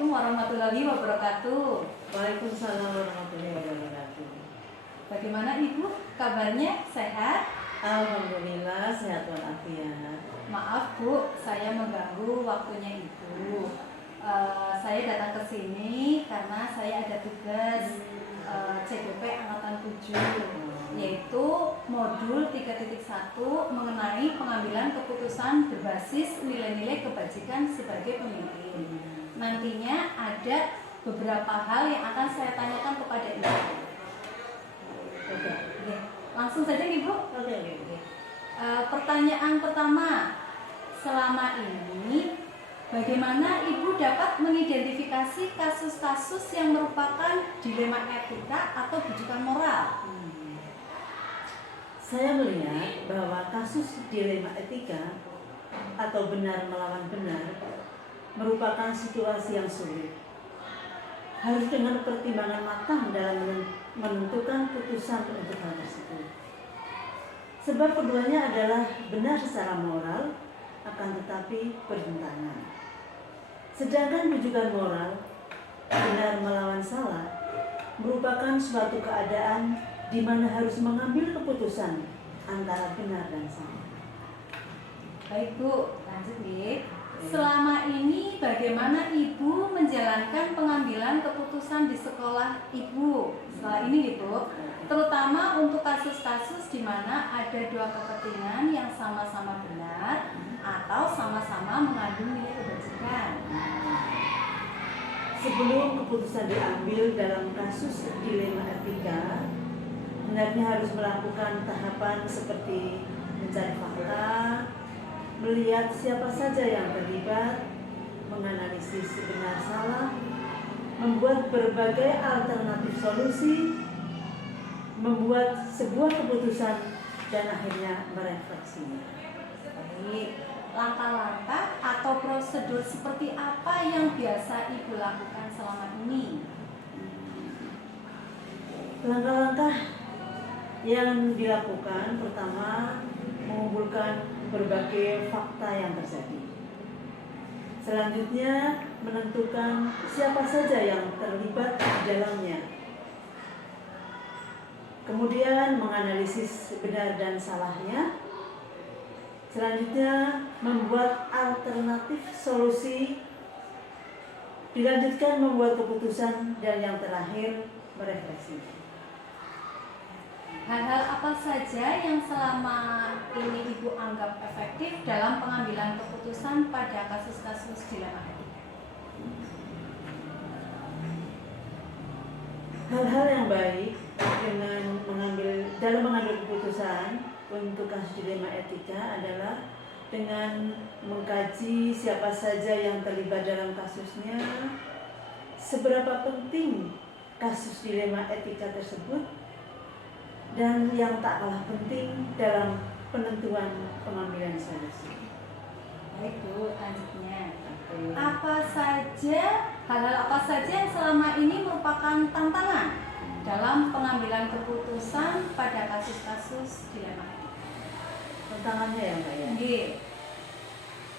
Assalamualaikum warahmatullahi wabarakatuh. Waalaikumsalam warahmatullahi wabarakatuh. Bagaimana Ibu? Kabarnya sehat? Alhamdulillah sehat walafiat. Maaf Bu, saya mengganggu waktunya Ibu. Saya datang ke sini karena saya ada tugas CBP Angkatan 7, yaitu modul 3.1 mengenai pengambilan keputusan berbasis nilai-nilai kebajikan sebagai pemimpin. Nantinya ada beberapa hal yang akan saya tanyakan kepada Ibu. Oke. Langsung saja Ibu. Oke. Pertanyaan pertama, selama ini bagaimana Ibu dapat mengidentifikasi kasus-kasus yang merupakan dilema etika atau bujukan moral? Saya melihat bahwa kasus dilema etika atau benar melawan benar merupakan situasi yang sulit. Harus dengan pertimbangan matang dalam menentukan putusan untuk hal tersebut. Sebab keduanya adalah benar secara moral, akan tetapi bertentangan. Sedangkan bujukan moral, benar melawan salah, merupakan suatu keadaan di mana harus mengambil keputusan antara benar dan salah. Baik Bu, lanjut nih. Selama ini bagaimana Ibu menjalankan pengambilan keputusan di sekolah Ibu? Setelah ini nih Bu, terutama untuk kasus-kasus di mana ada dua kepentingan yang sama-sama benar atau sama-sama mengandung nilai kebajikan. Sebelum keputusan diambil dalam kasus dilema etika, hendaknya harus melakukan tahapan seperti mencari fakta, melihat siapa saja yang terlibat, menganalisis benar salah, membuat berbagai alternatif solusi, membuat sebuah keputusan, dan akhirnya merefleksinya. Baik, langkah-langkah atau prosedur seperti apa yang biasa Ibu lakukan selama ini? Langkah-langkah yang dilakukan pertama mengumpulkan berbagai fakta yang terjadi. Selanjutnya menentukan siapa saja yang terlibat di dalamnya. Kemudian menganalisis benar dan salahnya. Selanjutnya membuat alternatif solusi. Dilanjutkan membuat keputusan dan yang terakhir merefleksi. Hal-hal apa saja yang selama ini Ibu anggap efektif dalam pengambilan keputusan pada kasus-kasus dilema etika? Hal-hal yang baik dalam mengambil keputusan untuk kasus dilema etika adalah dengan mengkaji siapa saja yang terlibat dalam kasusnya, seberapa penting kasus dilema etika tersebut, dan yang tak kalah penting dalam penentuan pengambilan solusi. Baik Bu, lanjutnya. Hal-hal apa saja yang selama ini merupakan tantangan dalam pengambilan keputusan pada kasus-kasus dilema etika? Tantangannya ya Mbak ya? Iya.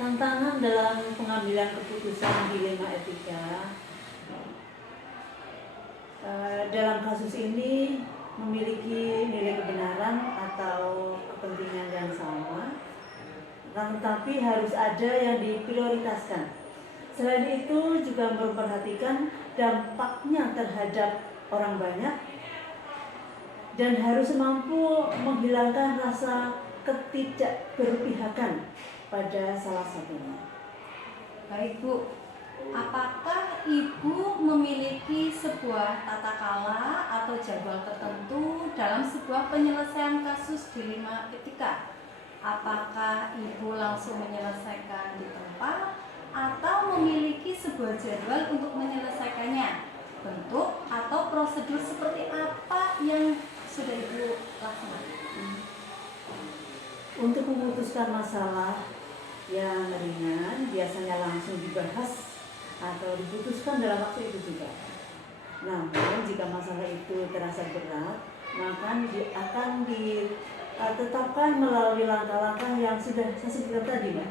Tantangan dalam pengambilan keputusan dilema etika dalam kasus ini memiliki nilai kebenaran atau kepentingan yang sama, tetapi harus ada yang diprioritaskan. Selain itu juga memperhatikan dampaknya terhadap orang banyak dan harus mampu menghilangkan rasa ketidakberpihakan pada salah satunya. Baik Bu, apakah Ibu memiliki sebuah tata kala atau jadwal tertentu dalam sebuah penyelesaian kasus dilema etika? Apakah Ibu langsung menyelesaikan di tempat atau memiliki sebuah jadwal untuk menyelesaikannya? Bentuk atau prosedur seperti apa yang sudah Ibu laksanakan? Untuk memutuskan masalah yang ringan biasanya langsung dibahas atau diputuskan dalam waktu itu juga. Namun jika masalah itu terasa berat, maka akan ditetapkan melalui langkah-langkah yang sudah saya sebutkan tadi, Mbak.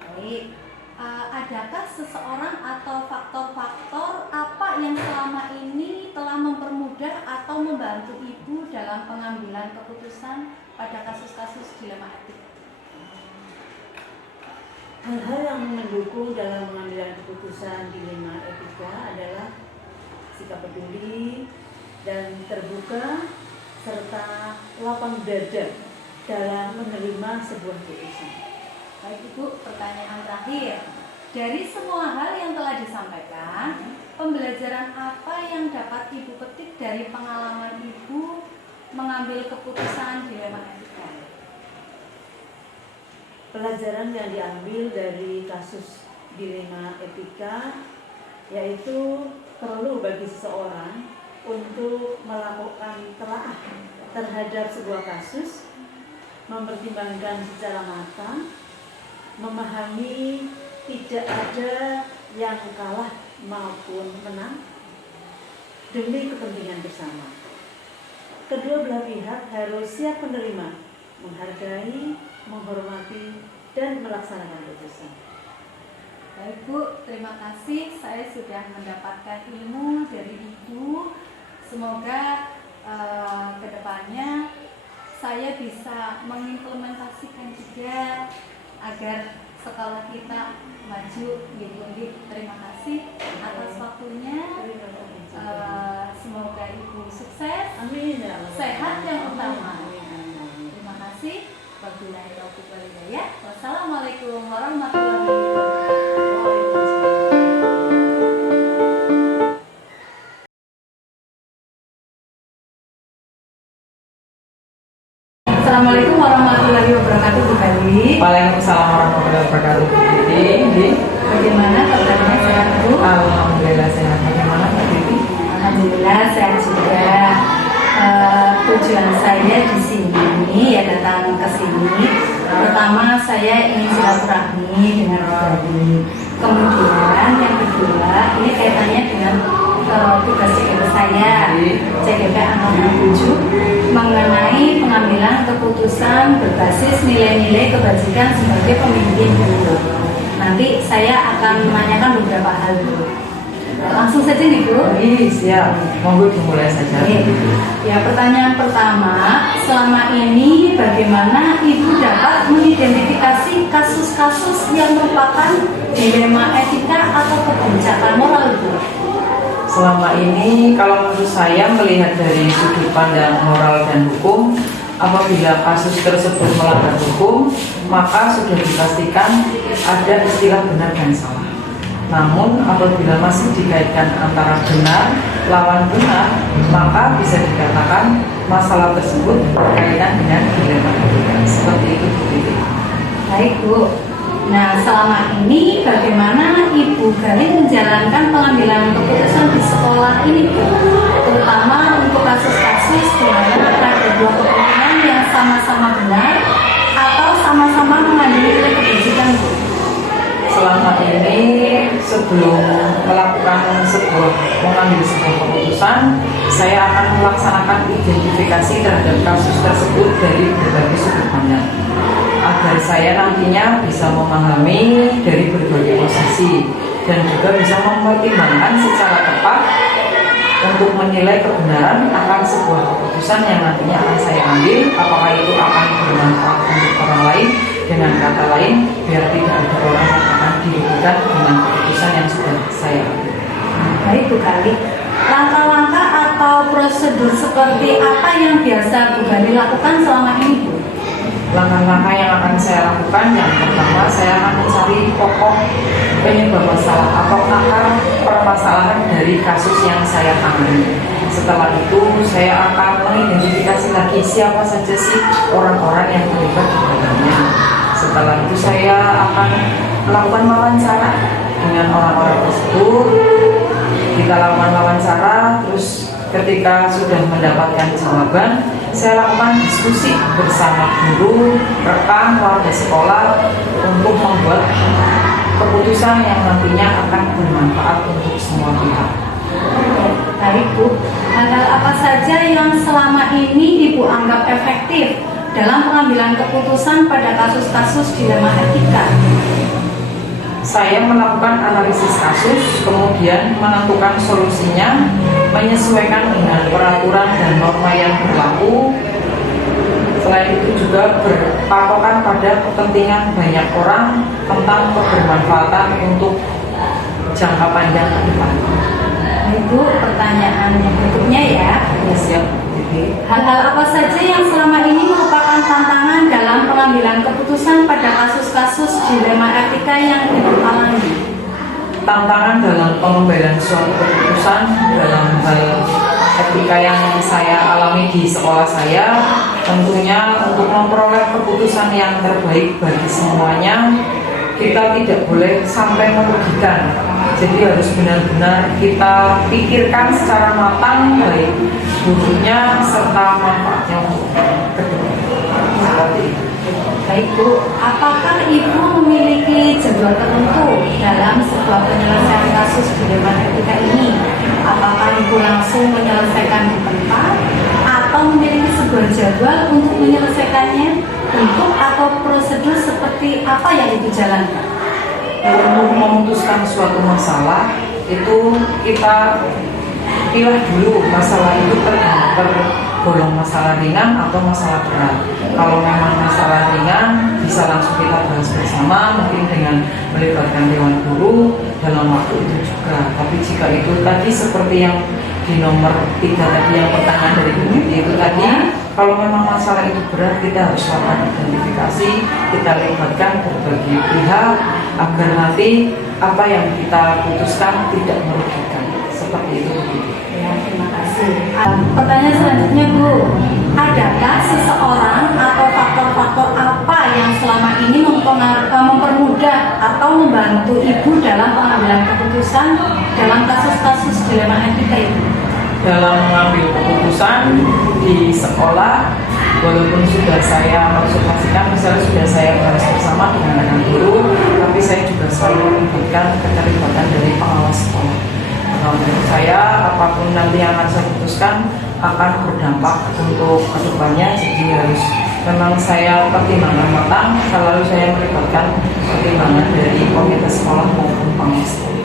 Baik, adakah seseorang atau faktor-faktor apa yang selama ini telah mempermudah atau membantu Ibu dalam pengambilan keputusan pada kasus-kasus dilema etik? Hal-hal yang mendukung dalam pengambilan keputusan dilema etika adalah sikap peduli dan terbuka serta lapang dada dalam menerima sebuah keputusan. Baik Ibu, pertanyaan terakhir. Dari semua hal yang telah disampaikan, pembelajaran apa yang dapat Ibu petik dari pengalaman Ibu mengambil keputusan dilema etika? Pelajaran yang diambil dari kasus dilema etika yaitu perlu bagi seseorang untuk melakukan telaah terhadap sebuah kasus, mempertimbangkan secara matang, memahami tidak ada yang kalah maupun menang demi kepentingan bersama. Kedua belah pihak harus siap menerima, menghargai, menghormati, dan melaksanakan keputusan. Baik Bu, terima kasih. Saya sudah mendapatkan ilmu dari Ibu. Semoga kedepannya saya bisa mengimplementasikan juga agar sekolah kita maju. Ibu, terima kasih atas waktunya. Semoga Ibu sukses, Amin ya Allah. sehat yang utama. Amin, amin, amin. Terima kasih. Wabillahi taufiq wal hidayah. Wassalamualaikum warahmatullahi wabarakatuh. Assalamualaikum warahmatullahi wabarakatuh Bu Kali. Waalaikumsalam warahmatullahi wabarakatuh. Jadi, Bagaimana kabarnya, sehat Bu? alhamdulillah sehat. Bagaimana Mbak Dewi? Alhamdulillah sehat juga. Tujuan saya di sini ya datang ke sini. Pertama saya ingin silaturahmi dengan Robi. Kemudian yang kedua ini kaitannya dengan tugas CGP saya, CGP Angkatan 7 mengenai pengambilan keputusan berbasis nilai-nilai kebajikan sebagai pemimpin. Nanti saya akan menanyakan beberapa hal dulu. Langsung saja nih Bu. Iya, siap. Monggo dimulai saja. Ya, pertanyaan pertama, selama ini bagaimana Ibu dapat mengidentifikasi kasus-kasus yang merupakan dilema etika atau kebijakan moral Bu? Selama ini, kalau menurut saya melihat dari sudut pandang moral dan hukum, apabila kasus tersebut melanggar hukum, maka sudah dipastikan ada istilah benar dan salah. Namun apabila masih dikaitkan antara benar lawan benar, maka bisa dikatakan masalah tersebut berkaitan dengan dilema etika. Seperti itu Bu. Baik Bu. Nah, selama ini bagaimana Ibu Galih menjalankan pengambilan keputusan di sekolah ini Bu? Terutama untuk kasus-kasus di mana ada dua kepentingan yang sama-sama benar atau sama-sama mengandung nilai kebajikan Bu? Selama ini sebelum mengambil sebuah keputusan, saya akan melaksanakan identifikasi terhadap kasus tersebut dari berbagai sudut pandang agar saya nantinya bisa memahami dari berbagai posisi dan juga bisa mempertimbangkan secara tepat untuk menilai kebenaran akan sebuah keputusan yang nantinya akan saya ambil, apakah itu akan bermanfaat untuk orang lain. Dengan kata lain, biar tidak ada orang yang akan dirugikan dengan keputusan yang sudah saya ambil. Baik Bu Galih, langkah-langkah atau prosedur seperti apa yang biasa Bu Galih lakukan selama ini Bu? Langkah-langkah yang akan saya lakukan, yang pertama saya akan mencari pokok penyebab masalah atau akar permasalahan dari kasus yang saya tangani. Setelah itu saya akan mengidentifikasi lagi siapa saja sih orang-orang yang terlibat di dalamnya. Setelah itu saya akan melakukan wawancara dengan orang-orang tersebut. Kita lakukan wawancara, terus ketika sudah mendapatkan jawaban, saya lakukan diskusi bersama guru, rekan, warga sekolah untuk membuat keputusan yang nantinya akan bermanfaat untuk semua pihak. Baik Bu, hal-hal apa saja yang selama ini Ibu anggap efektif dalam pengambilan keputusan pada kasus-kasus dilema etika? saya melakukan analisis kasus, kemudian menentukan solusinya, menyesuaikan dengan peraturan dan norma yang berlaku. Selain itu juga berpatokan pada kepentingan banyak orang tentang kebermanfaatan untuk jangka panjang ke depan. Ibu, pertanyaan berikutnya ya. Ya, siap. Hal-hal apa saja yang selama ini merupakan tantangan dalam pengambilan keputusan pada kasus-kasus dilema etika yang Ibu alami? Tantangan dalam pengambilan suatu keputusan dalam hal etika yang saya alami di sekolah saya, tentunya untuk memperoleh keputusan yang terbaik bagi semuanya, kita tidak boleh sampai merugikan. Jadi harus benar-benar kita pikirkan secara matang baik buruknya serta manfaatnya untuk kedua. Seperti itu. Baik Bu, apakah Ibu memiliki jadwal tertentu dalam sebuah penyelesaian kasus dilema etika ini? Apakah Ibu langsung menyelesaikan di tempat atau memiliki sebuah jadwal untuk menyelesaikannya? Bentuk atau prosedur seperti apa yang Ibu jalankan? Untuk memutuskan suatu masalah itu kita pilih dulu masalah itu tergolong masalah ringan atau masalah berat. Kalau memang masalah ringan bisa langsung kita bahas bersama, mungkin dengan melibatkan dewan guru dalam waktu itu juga. Tapi jika itu tadi seperti yang di nomor 3 tadi, yang pertanyaan dari Bu itu tadi, kalau memang masalah itu berat, kita harus lakukan identifikasi, kita libatkan berbagai pihak agar nanti apa yang kita putuskan tidak merugikan. Seperti itu. Ya, terima kasih. Pertanyaan selanjutnya Bu, adakah seseorang atau faktor-faktor apa yang selama ini mempermudah atau membantu Ibu dalam pengambilan keputusan dalam kasus-kasus dilema etika itu? Dalam mengambil keputusan di sekolah, walaupun sudah saya konsultasikan, misalnya sudah saya bahas bersama dengan rekan guru, tapi saya juga selalu melibatkan keterlibatan dari pengawas sekolah. Menurut saya, apapun nanti yang akan saya putuskan akan berdampak untuk kedepannya, jadi harus memang saya pertimbangkan matang, selalu saya melibatkan pertimbangan dari komite sekolah maupun pengawas sekolah.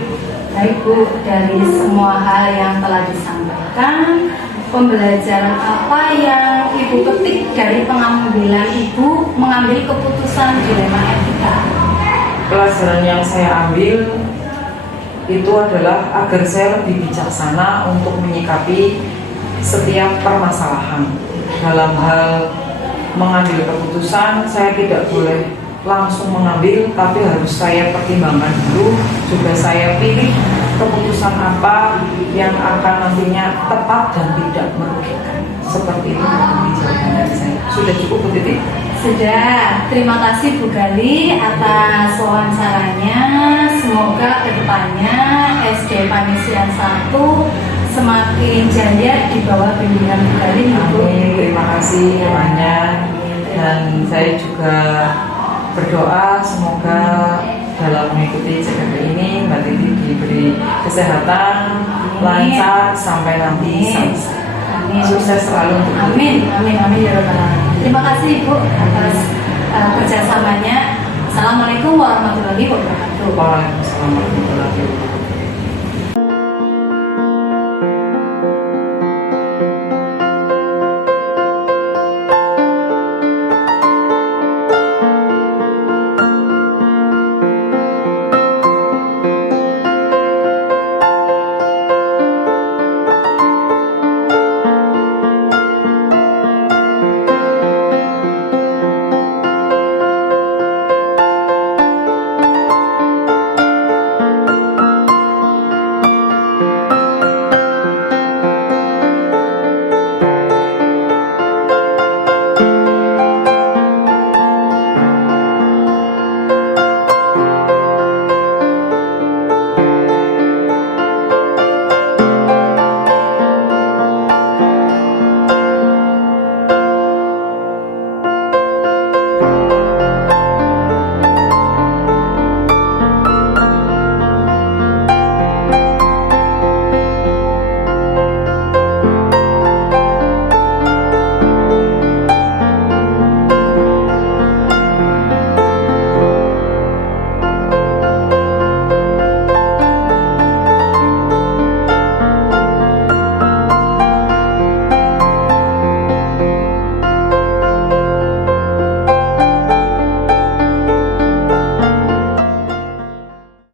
Baik Bu, dari semua hal yang telah disampaikan, pembelajaran apa yang Ibu petik dari pengambilan Ibu mengambil keputusan dilema etika? Pelajaran yang saya ambil itu adalah agar saya lebih bijaksana untuk menyikapi setiap permasalahan. Dalam hal mengambil keputusan, saya tidak boleh langsung mengambil, tapi harus saya pertimbangkan dulu, juga saya pilih keputusan apa yang akan nantinya tepat dan tidak merugikan. Seperti itu jawaban dari saya. Sudah cukup Bu Titi? Sudah, terima kasih Bu Gali atas wawancaranya. Semoga kedepannya SD Panisian 1 semakin jaya di bawah bimbingan Bu Gali. Amin, terima kasih banyak. Dan saya juga berdoa semoga dalam mengikuti CPP ini Mbak Titi diberi kesehatan, lancar sampai nanti selesai. Sukses selalu untuk Titi. Amin, amin, amin ya Rabbal Alamin. Terima kasih Ibu atas kerjasamanya. Assalamualaikum warahmatullahi wabarakatuh. Waalaikumsalam warahmatullahi wabarakatuh.